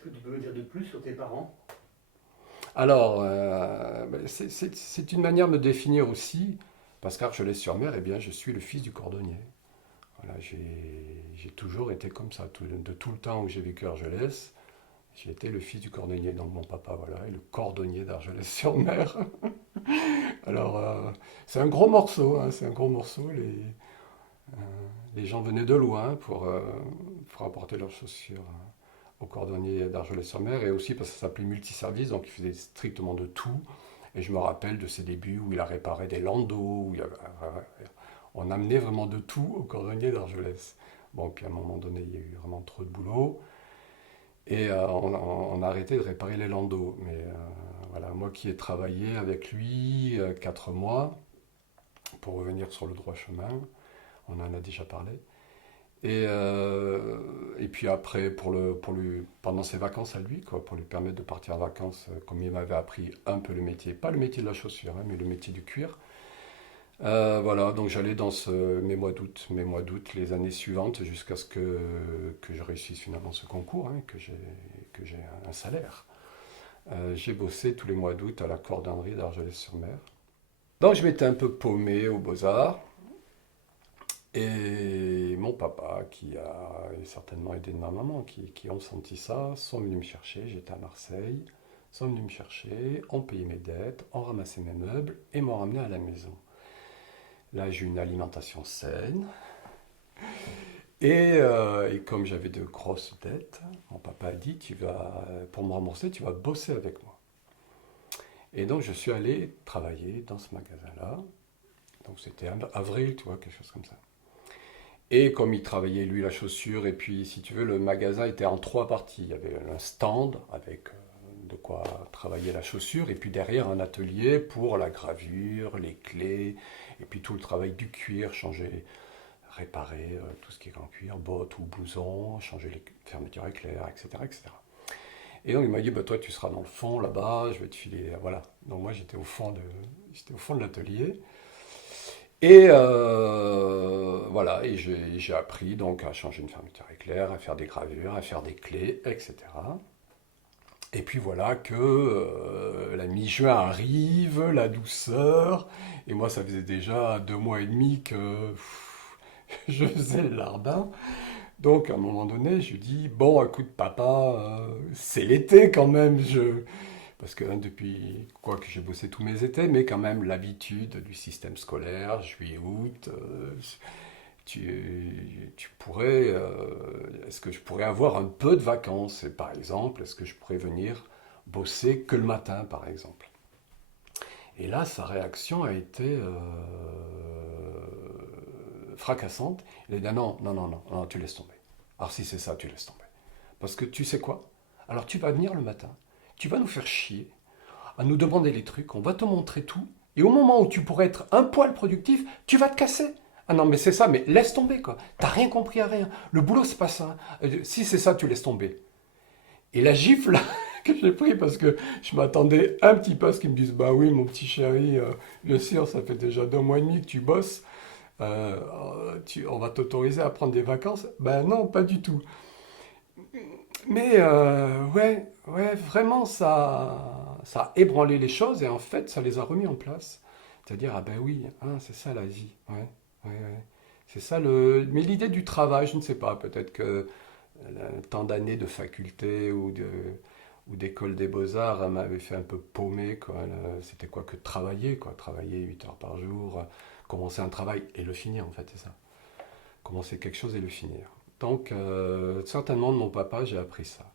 Est-ce que tu peux me dire de plus sur tes parents? Alors, c'est une manière de me définir aussi, parce qu'Argelès-sur-Mer, eh bien, je suis le fils du cordonnier. Voilà, j'ai toujours été comme ça. De tout le temps où j'ai vécu à Argelès, j'ai été le fils du cordonnier. Donc mon papa, voilà, est le cordonnier d'Argelès-sur-Mer. Alors, c'est un gros morceau, hein, c'est un gros morceau. Les gens venaient de loin pour apporter leurs chaussures au cordonnier d'Argelès-sur-Mer, et aussi parce que ça s'appelait multiservice, donc il faisait strictement de tout. Et je me rappelle de ses débuts où il a réparé des landaux, on amenait vraiment de tout au cordonnier d'Argelès. Bon, puis à un moment donné, il y a eu vraiment trop de boulot, et on a arrêté de réparer les landaux. Mais voilà, moi qui ai travaillé avec lui 4 mois, pour revenir sur le droit chemin, on en a déjà parlé. Et puis après, pendant ses vacances à lui, quoi, pour lui permettre de partir en vacances, comme il m'avait appris un peu le métier, pas le métier de la chaussure, hein, mais le métier du cuir. Voilà, donc j'allais dans mes mois d'août, les années suivantes, jusqu'à ce que je réussisse finalement ce concours, hein, que j'ai un salaire. J'ai bossé tous les mois d'août à la cordonnerie d'Argelès-sur-Mer. Donc je m'étais un peu paumé aux Beaux-Arts. Et mon papa, qui a certainement aidé ma maman, qui ont senti ça, sont venus me chercher. J'étais à Marseille, sont venus me chercher, ont payé mes dettes, ont ramassé mes meubles et m'ont ramené à la maison. Là, j'ai eu une alimentation saine. Et comme j'avais de grosses dettes, mon papa a dit, pour me rembourser, tu vas bosser avec moi. Et donc, je suis allé travailler dans ce magasin-là. Donc, c'était avril, tu vois, quelque chose comme ça. Et comme il travaillait lui la chaussure, et puis si tu veux, le magasin était en trois parties. Il y avait un stand avec de quoi travailler la chaussure, et puis derrière un atelier pour la gravure, les clés, et puis tout le travail du cuir, changer, réparer tout ce qui est en cuir, bottes ou blousons, changer les fermetures éclairs, etc. etc. Et donc il m'a dit, bah, toi tu seras dans le fond là-bas, je vais te filer, voilà. Donc moi j'étais au fond de l'atelier. Et voilà, et j'ai appris donc à changer une fermeture éclair, à faire des gravures, à faire des clés, etc. Et puis voilà que la mi-juin arrive, la douceur, et moi ça faisait déjà 2 mois et demi que je faisais le larbin. Donc à un moment donné, je lui dis, bon écoute papa, c'est l'été quand même, parce que hein, depuis quoi que j'ai bossé tous mes étés, mais quand même l'habitude du système scolaire, juillet, août, tu pourrais, est-ce que je pourrais avoir un peu de vacances? Et par exemple, est-ce que je pourrais venir bosser que le matin, par exemple? Et là, sa réaction a été fracassante. Il a dit ah non, non, non, non, non, tu laisses tomber. Alors si c'est ça, tu laisses tomber. Parce que tu sais quoi? Alors tu vas venir le matin, tu vas nous faire chier, à nous demander les trucs, on va te montrer tout, et au moment où tu pourrais être un poil productif, tu vas te casser. Ah non, mais c'est ça, mais laisse tomber, quoi. T'as rien compris à rien. Le boulot, c'est pas ça. Si c'est ça, tu laisses tomber. Et la gifle que j'ai pris, parce que je m'attendais un petit peu à ce qu'ils me disent, bah oui, mon petit chéri, bien sûr, ça fait déjà 2 mois et demi que tu bosses, on va t'autoriser à prendre des vacances. Ben non, pas du tout. Mais ouais, ouais, vraiment, ça a ébranlé les choses et en fait, ça les a remis en place. C'est-à-dire, ah ben oui, hein, c'est ça la vie. Ouais, ouais, ouais. C'est ça le. Mais l'idée du travail, je ne sais pas, peut-être que tant d'années de faculté ou d'école des beaux-arts m'avait fait un peu paumer, quoi. C'était quoi que travailler, quoi. Travailler 8 heures par jour, commencer un travail et le finir, en fait, c'est ça. Commencer quelque chose et le finir. Donc, certainement de mon papa, j'ai appris ça.